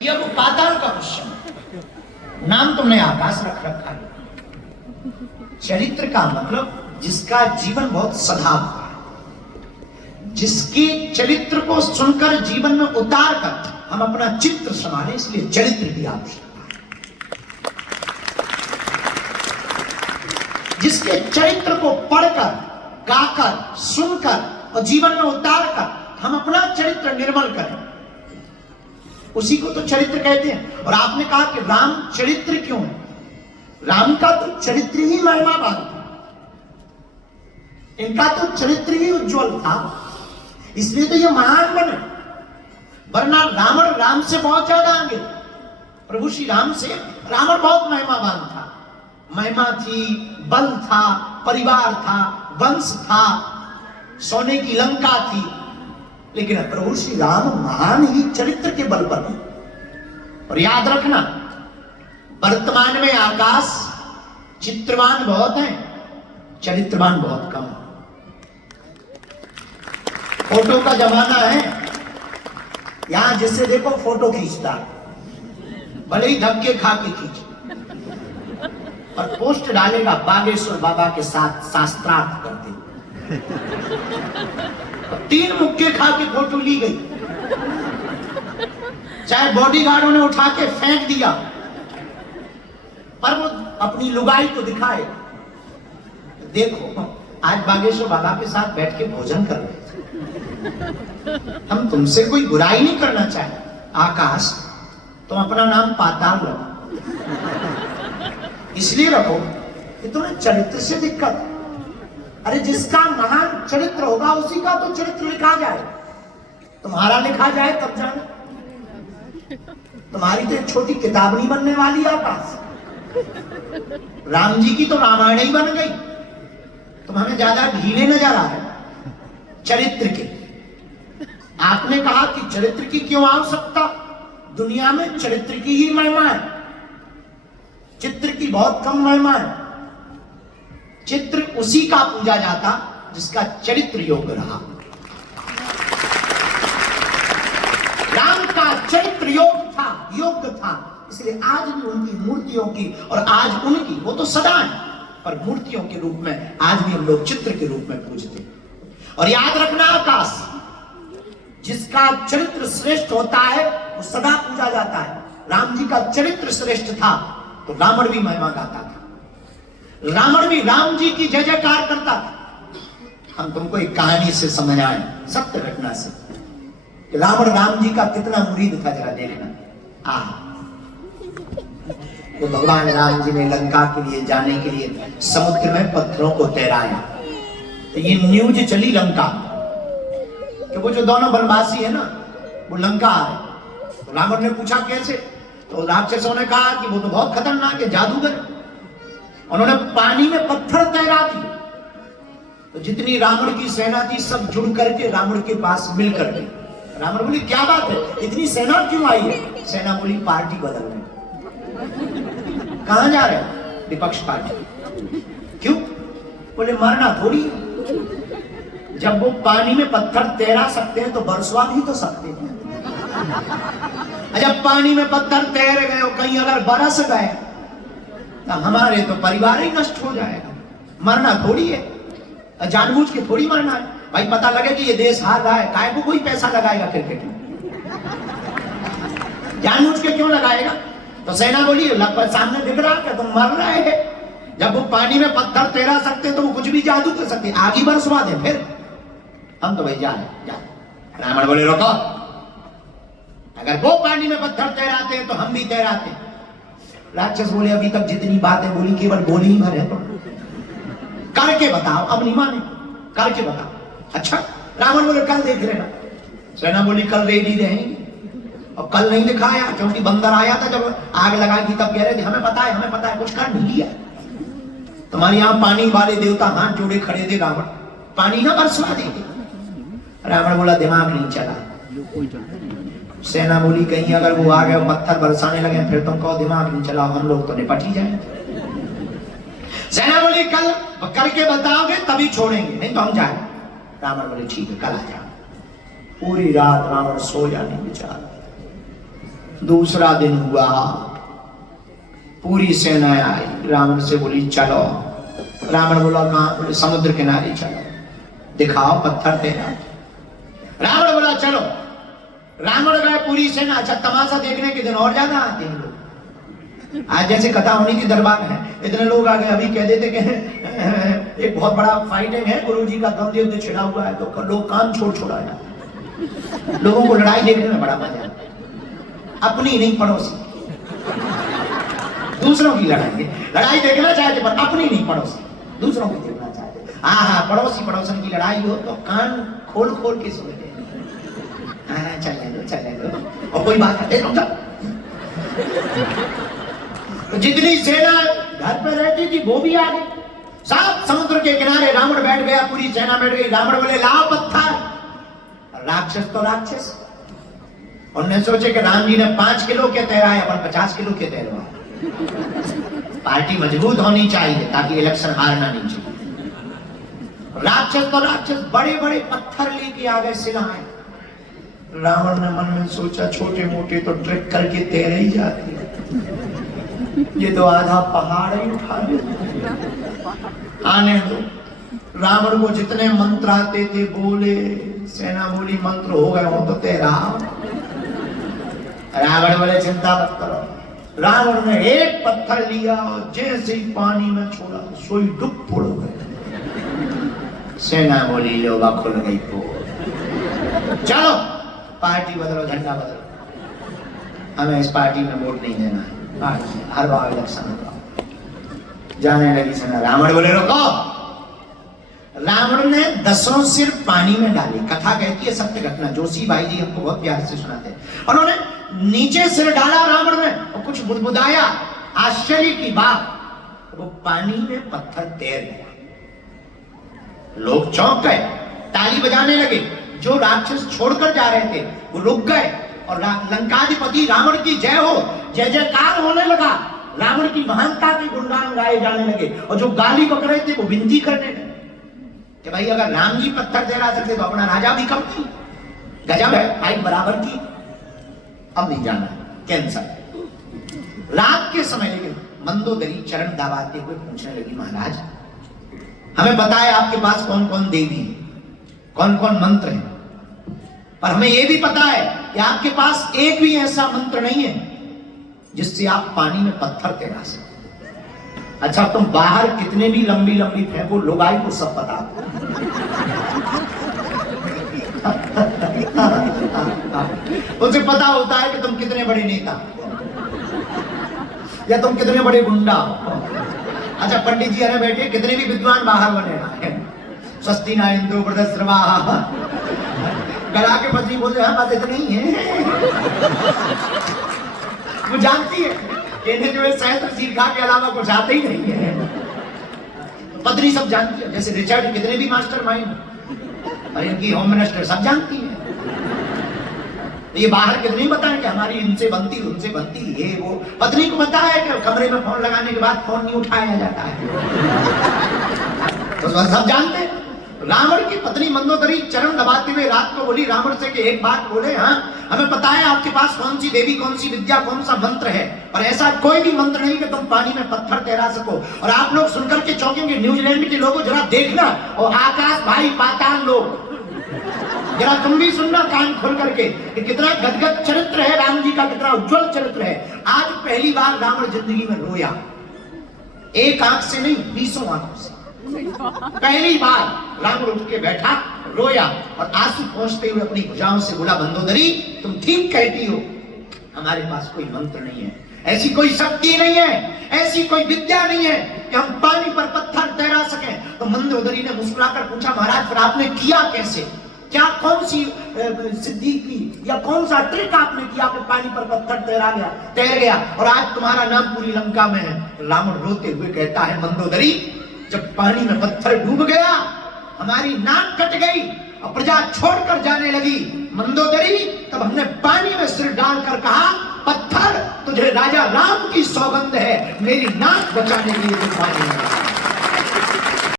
यह वो पाताल का क्वेश्चन, नाम तुमने आकाश रख रखा है। चरित्र का मतलब जिसका जीवन बहुत सधा हुआ है, जिसके चरित्र को सुनकर जीवन में उतार कर हम अपना चित्र संभालें, इसलिए चरित्र की आवश्यकता है। जिसके चरित्र को पढ़कर, गाकर, सुनकर और जीवन में उतार कर हम अपना चरित्र निर्मल करें, उसी को तो चरित्र कहते हैं। और आपने कहा कि राम चरित्र क्यों है? राम का तो चरित्र ही महिमावान था, इनका तो चरित्र ही उज्जवल था, इसलिए तो ये महान बने। वरना रावण राम से बहुत ज्यादा आगे, प्रभु श्री राम से रावण बहुत महिमावान था। महिमा थी, बल था, परिवार था, वंश था, सोने की लंका थी, लेकिन प्रभु श्री राम महान ही चरित्र के बल पर हैं। और याद रखना, वर्तमान में आकाश चित्रवान बहुत है, चरित्रवान बहुत कम है। फोटो का जमाना है, यहां जिससे देखो फोटो खींचता, भले ही धक्के खा के खींचे, और पोस्ट डालेगा बागेश्वर बाबा के साथ शास्त्रार्थ करते, 3 मुक्के खा के फोटो ली गई, चाहे बॉडीगार्डों ने उठा के फेंक दिया, पर वो अपनी लुगाई को दिखाए। देखो, आज बागेश्वर बाबा के साथ बैठ के भोजन कर रहे थे। हम तुमसे कोई बुराई नहीं करना चाहे, आकाश तुम अपना नाम पाताल रखो, इसलिए रखो कि तुम्हें चरित्र से दिक्कत। अरे जिसका महान चरित्र होगा उसी का तो चरित्र लिखा जाए, तुम्हारा लिखा जाए तब जाने। तुम्हारी तो एक छोटी किताब नहीं बनने वाली आकाश, राम जी की तो रामायण ही बन गई। तुम हमें ज्यादा ढीले नजर आ रहे चरित्र के। आपने कहा कि चरित्र की क्यों आवश्यकता? दुनिया में चरित्र की ही महिमा है, चित्र की बहुत कम महिमा है। चित्र उसी का पूजा जाता जिसका चरित्र योग्य रहा। राम का चरित्र योग्य था, इसलिए आज भी उनकी मूर्तियों की, और आज उनकी, वो तो सदा है, पर मूर्तियों के रूप में आज भी हम लोग चित्र के रूप में पूजते। और याद रखना आकाश, जिसका चरित्र श्रेष्ठ होता है वो सदा पूजा जाता है। राम जी का चरित्र श्रेष्ठ था तो रावण भी महिमा गाता था, रावण भी राम जी की जय जयकार करता था। हम तुमको एक कहानी से समझ आए, सत्य घटना से, कि रावण राम जी का कितना मुरीद था, जरा देखना। तो भगवान राम जी ने लंका के लिए जाने के लिए समुद्र में पत्थरों को तैराया, तो ये न्यूज चली लंका कि वो जो दोनों वनवासी है ना, वो लंका आए। तो रावण ने पूछा कैसे? तो राक्षसों ने कहा कि वो तो बहुत खतरनाक है, जादूगर। उन्होंने पानी में पत्थर तैरा दिए, तो जितनी रावण की सेना थी सब जुड़ करके रावण के पास मिल कर गई। रावण बोली क्या बात है, इतनी सेना क्यों आई है? सेना बोली पार्टी बदल रही। कहां जा रहे हैं? विपक्ष पार्टी। क्यों? बोले मरना थोड़ी, जब वो पानी में पत्थर तैरा सकते हैं तो बरसवा भी तो सकते हैं। जब पानी में पत्थर तैर गए और कहीं अगर बरस गए तो हमारे तो परिवार ही नष्ट हो जाएगा। मरना थोड़ी है, जानबूझ के थोड़ी मरना है। भाई पता लगे कि ये देश हार रहा है, काहे को कोई पैसा लगाएगा क्रिकेट में? जानबूझ के क्यों लगाएगा? तो सेना बोली सामने दिख रहा है तुम मर रहे हैं। जब वो पानी में पत्थर तैरा सकते तो वो कुछ भी जादू कर सकते, आगे बरसवा दे, फिर हम तो भाई जा। रावण बोले रोको, अगर वो पानी में पत्थर तैराते हैं तो हम भी तैराते। राक्षस बोले अभी तक जितनी बातें बोली केवल बोली ही भर है, तो करके बताओ। अब नहीं माने, करके बताओ। अच्छा, रावण बोले कल देख लेना। सेना बोली कल रेडी रहेंगे, और कल नहीं दिखाया क्योंकि बंदर आया था जब आग लगाई थी, तब कह रहे थे हमें पता है, कुछ कर नहीं लिया। तुम्हारे यहाँ पानी वाले देवता हाथ जोड़े खड़े थे, रावण पानी ना बरसवा देंगे। रावण बोला दिमाग नहीं चला। सेना बोली कहीं अगर वो आ गए पत्थर बरसाने लगे फिर तुम कहो दिमाग नहीं चला, हम लोग तो निपट ही जाए। सेना बोली कल करके बताओगे तभी छोड़ेंगे, नहीं तो हम जाए। रावण बोले ठीक है कल आ जाओ। पूरी रात रावण सोया नहीं बेचारा। दूसरा दिन हुआ, पूरी सेना आई, रावण से बोली चलो। रावण बोला कहां? बोले समुद्र किनारे चलो, दिखाओ पत्थर तेरा। रावण बोला चलो। रावण गए, पूरी सेना। अच्छा, तमाशा देखने के दिन और ज्यादा आते हैं लोग। आज जैसे कथा होनी थी दरबार में, इतने लोग आ गए। अभी कह देते कि एक बहुत बड़ा फाइटिंग है, गुरुजी का दम युद्ध छिड़ा हुआ है, तो लोग काम छोड़ छोड़ा जाते। लोगों को लड़ाई देखने में बड़ा मजा आता है, अपनी नहीं पड़ोसी, दूसरों की लड़ाई देखना चाहते, पर अपनी नहीं पड़ोसी, दूसरों की देखना चाहते। हाँ, पड़ोसी पड़ोसन की लड़ाई हो तो कान खोल खोल के सुनते। हाँ, चलने दो, और कोई बात है। तो जितनी सेना घर पे रहती थी वो भी आ गई। सात समुद्र के किनारे रावण बैठ गया, पूरी सेना बैठ गई। रावण बोले लाओ पत्थर। राक्षस तो राक्षस, उन्होंने सोचे कि राम जी ने 5 किलो के तैरा है, अपन 50 किलो के तैरवा। पार्टी मजबूत होनी चाहिए ताकि इलेक्शन हारना नहीं चाहिए। राक्षस तो राक्षस बड़े बड़े पत्थर लेके आ गए, सिलाए। रावण ने मन में सोचा छोटे मोटे तो ट्रेक करके तैर ही जाते, ये तो आधा पहाड़ ही उठा ले। आने दो। रावण को जितने मंत्र आते थे बोले, सेना बोली मंत्र हो गए हो तो तैरा। रावण बोले चिंता मत करो। रावण ने एक पत्थर लिया और जैसे ही पानी में छोड़ा, सोई डुब फोड़ गए। सेना बोली लोबा खुल गई पोल। चलो पार्टी बदलो, झंडा बदलो, हमें इस पार्टी में वोट नहीं देना है, हर बार इलेक्शन होगा। जाने लगी सेना। रावण बोले रोको। रावण ने 10 सिर पानी में डाले। कथा कहती है, सत्य घटना, जोशी भाई जी हमको बहुत प्यार से सुनाते हैं। उन्होंने नीचे सिर डाला रावण ने और कुछ बुदबुदाया। आश्चर्य की बात, वो पानी में पत्थर तैर गया। लोग चौंक गए, ताली बजाने लगे। जो राक्षस छोड़कर जा रहे थे वो रुक गए और लंकाधिपति रावण की जय हो, जय जयकार होने लगा। रावण की महानता के गुणगान गाए जाने लगे और जो गाली बक रहे थे वो विनती करने लगे कि भाई अगर राम जी पत्थर तैरा सकते तो अपना राजा भी कम थी, गजब है, हाइट बराबर की। अब नहीं जाना, कैंसर। रात के समय लेकिन मंदोदरी चरण दबाते हुए पूछने लगी, महाराज हमें पता है आपके पास कौन कौन देवी, कौन कौन मंत्र हैं, पर हमें यह भी पता है कि आपके पास एक भी ऐसा मंत्र नहीं है जिससे आप पानी में पत्थर तैरा सकते। अच्छा, तुम बाहर कितने भी लंबी लंबी फेंको, लोगाई को सब पता। उसे पता होता है कि तुम कितने बड़े नेता या तुम कितने बड़े गुंडा। अच्छा, पंडित जी अरे बैठे, कितने भी विद्वान बाहर बने, स्वस्ति न इंद्रो वृद्धश्रवाः, गला के पत्नी बोलते हैं बात इतनी ही है। वो जानती है कहने जो सहस्त्र दीर्घा के अलावा कुछ आते ही नहीं है। पत्नी सब जानती है, जैसे रिचर्ड कितने भी मास्टर माइंड और इनकी होम मिनिस्टर सब जानती है। ये बाहर कितने बताएं कि हमारी इनसे बनती उनसे बनती, ये वो। पत्नी को पता है कि कमरे में फोन लगाने के बाद फोन नहीं उठाया जाता है, तो सब जानते हैं। रावण की पत्नी मंदोदरी चरण दबाते हुए रात को बोली रावण से कि एक बात बोले, हाँ हमें पता है आपके पास कौन सी देवी, कौन सी विद्या, कौन सा मंत्र है, पर ऐसा कोई भी मंत्र नहीं कि तुम पानी में पत्थर तैरा सको। और आप लोग सुनकर के चौंकेंगे, न्यूजीलैंड के लोगों जरा देखना, और आकाश भाई पाताल लोग जरा तुम भी सुनना कान खोल करके कि कितना गदगद चरित्र है राम जी का, कितना उज्जवल चरित्र है। आज पहली बार रावण जिंदगी में रोया, एक आंख से नहीं 20 आंखों से। पहली बार रावण उठ के बैठा, रोया और आंसू पोंछते हुए अपनी भुजाओं से बोला, मंदोदरी तुम ठीक कहती हो, हमारे पास कोई मंत्र नहीं है, ऐसी कोई शक्ति नहीं है, ऐसी कोई विद्या नहीं है कि हम पानी पर पत्थर तैरा सकें। तो मंदोदरी ने मुस्कुराकर पूछा, महाराज फिर आपने किया कैसे, क्या कौन सी सिद्धि की या कौन सा ट्रिक आपने किया कि पानी पर पत्थर तैर गया और आज तुम्हारा नाम पूरी लंका में है। रावण रोते हुए कहता है, मंदोदरी जब पानी में पत्थर डूब गया, हमारी नाक कट गई और प्रजा छोड़कर जाने लगी, मंदोदरी तब हमने पानी में सिर डालकर कहा, पत्थर तुझे राजा राम की सौगंध है, मेरी नाक बचाने के लिए पानी में